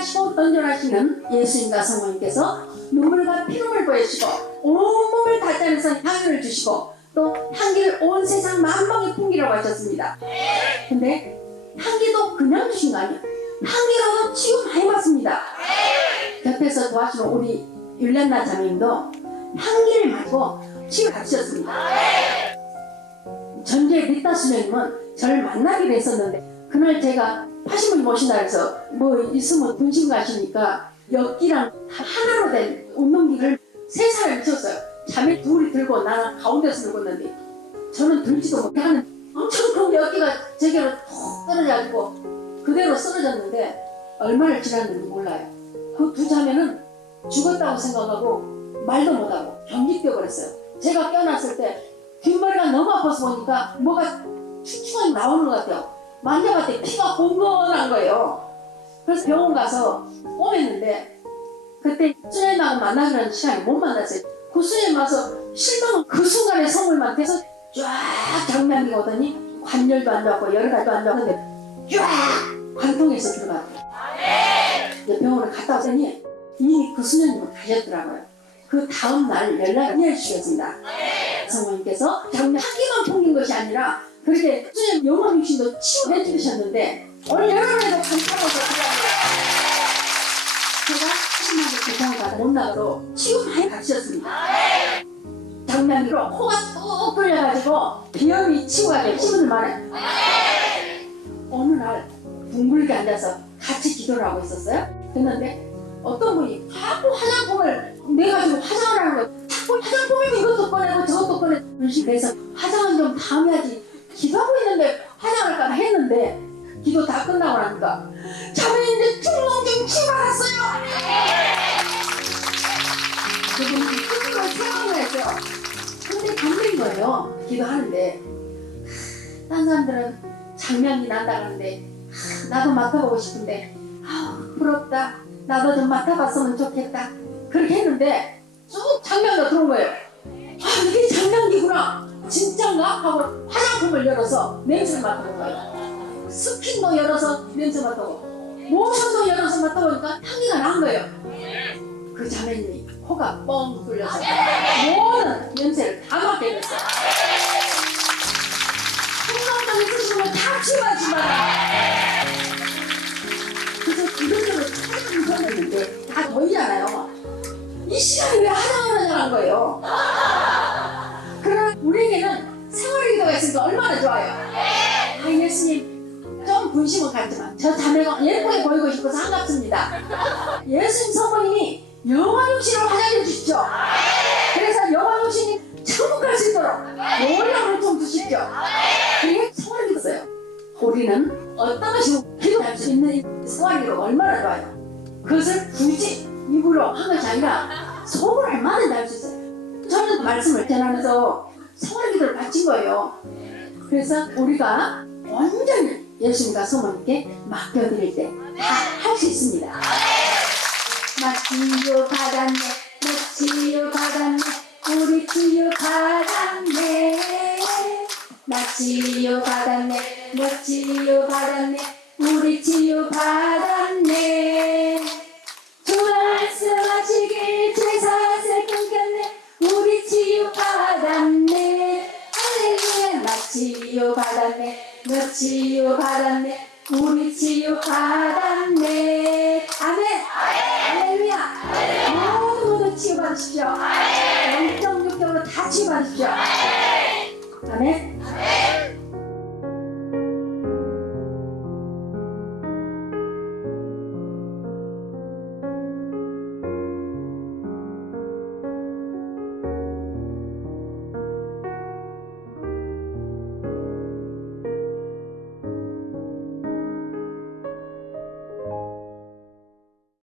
자멸하시고 던전하시는 예수님과 성모님께서 눈물과 피눈물 보여주시고 온몸을 다 짜내서 향유를 주시고 또 향기를 온 세상 만방에 풍기라고 하셨습니다. 근데 향기도 그냥 주신 거 아니에요. 향기로도 치유 많이 받습니다. 옆에서 도와주는 우리 율란나 자매님도 향기를 맞고 치유 받으셨습니다. 전주의 리타 수녀님은 저를 만나기로 했었는데 그날 제가 80분 모신다 해서 뭐 있으면 분신 가시니까 역기랑 다 하나로 된 운동기를 세 사람이 쳤어요. 자매 둘이 들고 나는 가운데서 들고 있는데 저는 들지도 못하는 엄청 큰 역기가 제게로 톡 떨어져가지고 그대로 쓰러졌는데 얼마나 지났는지 몰라요. 그 두 자매는 죽었다고 생각하고 말도 못하고 경기 뛰어버렸어요. 제가 깨어났을 때 뒷머리가 너무 아파서 보니까 뭐가 축축하게 나오는 것 같아요. 만져봤더니 피가 공건한 거예요. 그래서 병원 가서 꿰맸는데 그때 수녀님하고 만나기라는 시간이 못 만났어요. 그 수녀님 와서 실망은 그 순간에 선물만 돼서 쫙 장면이 오더니 관절도 안 좋고 가지도 안 좋은데 쫙 관통해서 들어갔대요. 이제 병원을 갔다 왔더니 이미 그 수녀님은 가셨더라고요. 그 다음 날 연락을 해주시겠습니다. 성모님께서 장면 한 개만 풍긴 것이 아니라 그렇게 수님 영원 육신도 치유해 주셨는데 오늘 여러분에도 감사하면서 제가 10만 개 고통을 받아 못 나가도 치유 많이 받으셨습니다. 장면으로 코가 뚝 뚫려가지고 비염이 치유가 돼 친구들 말해 어느 날 둥글게 앉아서 같이 기도를 하고 있었어요. 됐는데 어떤 분이 자꾸 화장품을 내가지고 화장을 하는 거예요. 자꾸 화장품을 이것도 꺼내고 저것도 꺼내고 그래서 화장은 좀 다음에 하지 기도하고 있는데 화장할까 했는데 기도 다 끝나고 나니까 자매인데 충동증 치받았어요. 그분이 끝으로 생각을 했어요. 근데 감동인 거예요. 기도하는데 딴 사람들은 장면이 난다는데 나도 맡아보고 싶은데 아 부럽다. 나도 좀 맡아봤으면 좋겠다. 그렇게 했는데 쭉 장면으로 들어온 거예요. 아 이게 장난기구나. 진짠가? 하고 화장품을 열어서 냄새를 맡아본 거예요. 스킨도 열어서 냄새 맡아보고 모션도 열어서 맡아보니까 향기가 난 거예요. 그 자매님이 코가 뻥 뚫려서 모든 냄새를 다 맡게 됐어요. 건강하게 쓰시는 건다 치워지만 그래서 이것저것 찾아보는 사람인데 다 보이잖아요? 이 시간에 왜 화장을 하냐는 거예요. 그러나 우리에게는 생활 기도가 있으니까 얼마나 좋아요. 아 예수님 좀 분심은 같지만 저 자매가 예쁘게 보이고 싶어서 반갑습니다. 예수님 성모님이 영원 육신을 화장해 주십시오. 그래서 영원 육신이 천국 갈 수 있도록 노력을 좀 주십시오. 그게 생활 기도예요. 우리는 어떤 것이 기도할 수 있는 기도가 얼마나 좋아요. 그것을 굳이 입으로 한 것이 아니라 속으로 얼마나 할수 있어요. 저는 말씀을 전하면서 생활 기도를 바친 거예요. 그래서 우리가 완전히 예수님과 성모님께 맡겨드릴 때 다 할 수 있습니다. 나 치유 받았네, 나 치유 받았네, 우리 치유 받았네. 나 치유 받았네, 나 치유 받았네, 우리 치유 받았네. 치유 받았네. 우리 치유 받았네. 아멘. 할렐루야. 모두 모두 치유 받으십시오. 영적 육적으로 다 치유 받으십시오. 아멘